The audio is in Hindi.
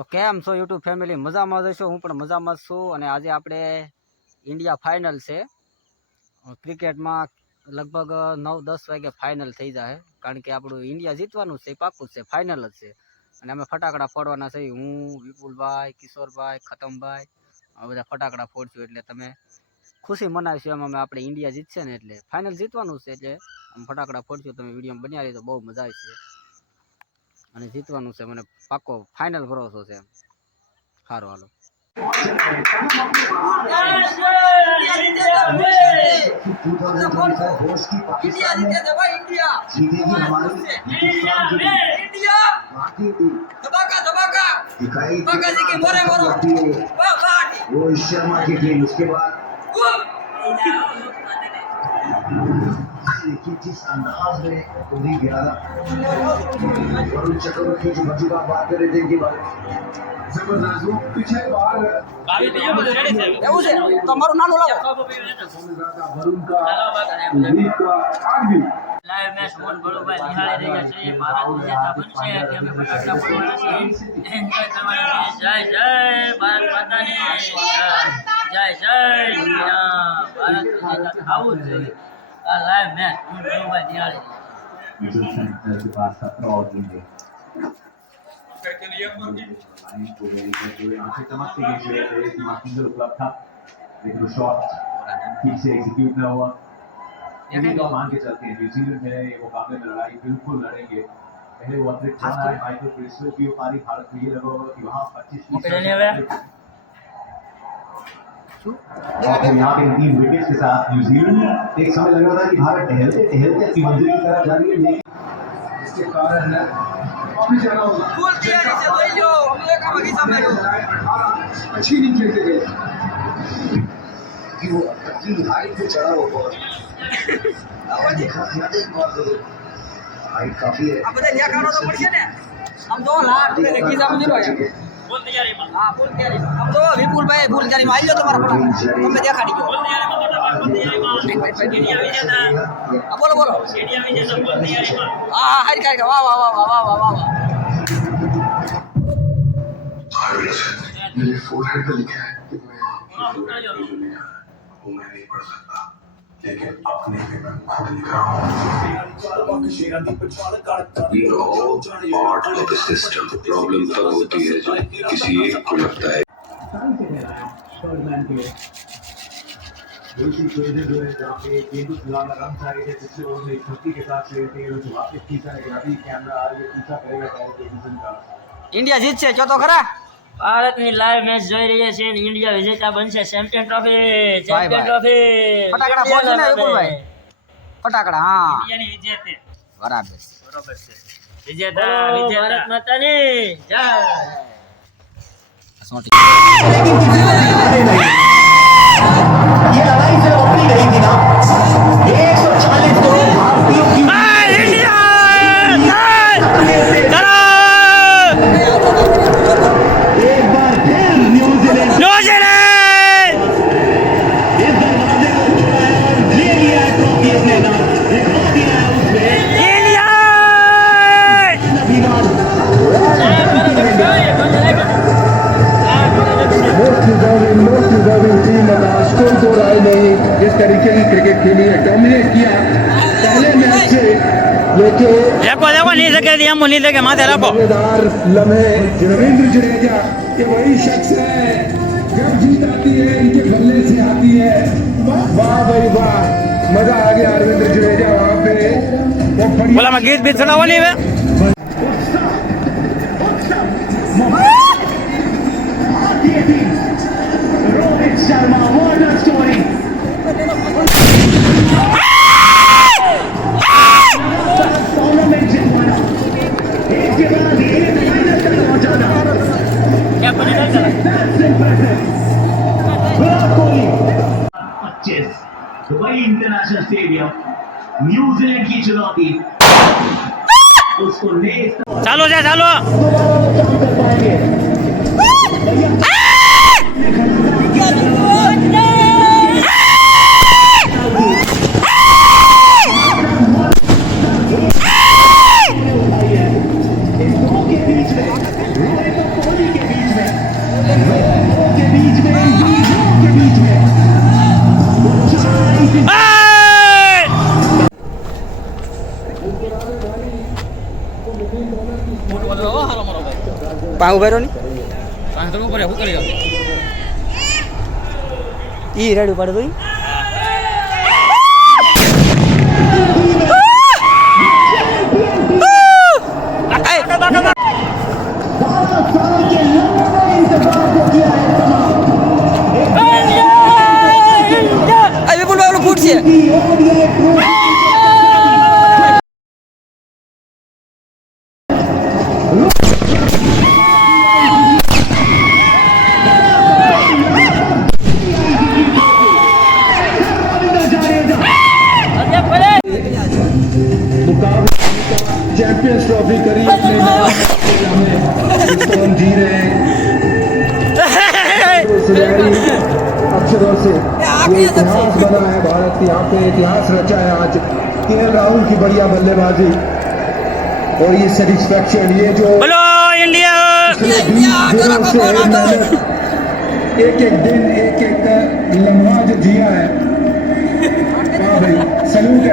તો કેમ છો યુટ્યુબ ફેમિલી? મજામાં જ છો? હું પણ મજામાં જ છું. અને આજે આપણે ઇન્ડિયા ફાઇનલ છે ક્રિકેટમાં. લગભગ 9-10 વાગે ફાઇનલ થઈ જાય, કારણ કે આપણું ઇન્ડિયા જીતવાનું છે, પાક્કું છે, ફાઇનલ જ છે. અને અમે ફટાકડા ફોડવાના છે, હું, વિપુલભાઈ, કિશોરભાઈ, ખતમભાઈ, આ બધા ફટાકડા ફોડશું. એટલે તમે ખુશી મનાવીશું એમ. અમે આપણે ઇન્ડિયા જીતશે ને એટલે ફાઇનલ જીતવાનું છે, એટલે અમે ફટાકડા ફોડશું. તમે વિડીયો બન્યા રહી તો બહુ મજા આવશે. અને જીતવાનું છે, મને પાક્કો ફાઇનલ ભરોસો છે. સારું, હાલો. रोहित शर्मा की टीम उसके बाद लेकिन जिस अंदाज में उन्हें 11 वरुण चक्रवर्ती जो बच्चों का बात कर रहे थे कि जबरदस्त वो पीछे बाहर એવું છે તમારું નાનું લાવો वरुण का उम्मीद का आज भी લાઈવ મેચ મોન બળુભાઈ નિહાળી રહ્યા છે. ભારત વિજેતા બનશે કે અમે ફટાકડા ફોડવાના છે. એન્જોય કરવાના છે. જય જય ભારત માતાની જય જય ઇન્ડિયા. ભારત વિજેતા થવું જ જોઈએ. આ લાઈવ મેચ મોન બળુભાઈ નિહાળી રહ્યા मिडिल सेंटर के पास 17 और गेंदे लाइन को मेरी जो यहाँ से चमकते गए थे मार्किंग उपलब्ध था, लेकिन शॉट ठीक से एग्जीक्यूट न हुआ। यही तो मान के चलते हैं न्यूजीलैंड में ये मुकाबले में लड़ाई बिल्कुल लड़ेंगे। पहले वो अतिरिक्त रन आए माइकल क्रिस्टो की पारी भारत को ये लगा होगा कि वहाँ 25 और यहाँ पे 3 विकेट के साथ न्यूजीलैंड एक समय लग रहा था कि भारत टहलते टहलते अपनी मंजिल की तरफ जा रही है, लेकिन इसके कारण काफी जगह ફૂલ તૈયારી છે લઈ લો. અમને કામ હકી સામે अच्छी नहीं खेलते गए कि वो अपनी हाइट पे चढ़ा हुआ बॉल देखा एक बार हाइट काफी है। આ બધા ન્યા કાઢો તો પડશે ને. આમ જો લાટ કે ગીઝા માં જોયા બોલ તૈયારીમાં. હા ફૂલ તૈયારી. આમ જો વિપુલભાઈ ફૂલ તૈયારીમાં આવી લો તમારા ફટાકડા તમને દેખાડી ગયો. બોલ તૈયારીમાં ફટાફટ બોલ તૈયારીમાં. ઇન્ડિયા વિજેતા. હા બોલો બોલો. ઇન્ડિયા વિજેતા બોલ તૈયારીમાં. હા હા હારી કાઢ. વાહ વાહ વાહ વાહ વાહ વાહ વાહ. मेरे फोरहेड पे लिखा है कि मैं वो मैं नहीं पढ़ सकता, लेकिन अपने पे मैं खुद लिख रहा हूँ। Part of the system. Problem तब होती है जब किसी एक को लगता है जहाँ पे रन साइड है, पिछले ओवर में 30 के साथ वापस खींचा है, अभी कैमरा आ रही है, पीछा करेगा का ઇન્ડિયા જીતશે જો તો ખરા. ભારતની લાઈવ મેચ જોઈ રહ્યા છે. ઇન્ડિયા વિજેતા બનશે. ચેમ્પિયન ટ્રોફી ચેમ્પિયન ટ્રોફી ફટાકડા ફોડજો ને વિપુલભાઈ. ફટાકડા હા ઇન્ડિયાની વિજેતે બરાબર છે. બરોબર છે. વિજેતા ભારત માતાની જય. ये लड़ाई से अपनी नहीं थी ना। 140 तो भारतीयों की एक बार फिर न्यूजीलैंड इस दरवाजे को ले लिया है ट्रॉफी अपने नाम, दिखा दिया है उसमें मोस्ट डिजर्विंग टीम बताश, कोई दो राय नहीं। जिस तरीके की क्रिकेट खेली है, डोमिनेट किया पहले मैच से लेके देखो नहीं सके दिया मुनी सके माथे रखो। मजेदार लम्हे रविंद्र जडेजा ये वही शख्स है, जब जीत आती है इनके बल्ले से आती है। वाह भाई वाह, मजा आ गया रविंद्र जडेजा वहाँ पे। बोला मैं गीत बीत सुनाओ नहीं है। Rohit Sharma, what a story। Tournament जितवाना, एक के बाद एक फाइनल तक पहुंचाना, क्या बने चला that's impressive। Virat Kohli 25 Dubai international stadium, New Zealand की चुनौती उसको चालो जा चालो। कर पाएंगे। इन दो के बीच में रोहित और कोहली के बीच પાઉં ભર્યો નહીં કાંઈ તો ઉપર ઉતરી જાવ ઈ રેડી પડે તો ઈ ફૂટ છે चैंपियंस ट्रॉफी करी अपने इसको हम जी रहे हैं सुनहरी अक्षरों से ये इतिहास बना है भारत के यहाँ पे इतिहास रचा है आज केएल राहुल की बढ़िया बल्लेबाजी और ये सेटिस्फेक्शन ये जो बोलो इंडिया एक एक दिन एक एक लम्हा जो जिया है हाँ भाई सलूट है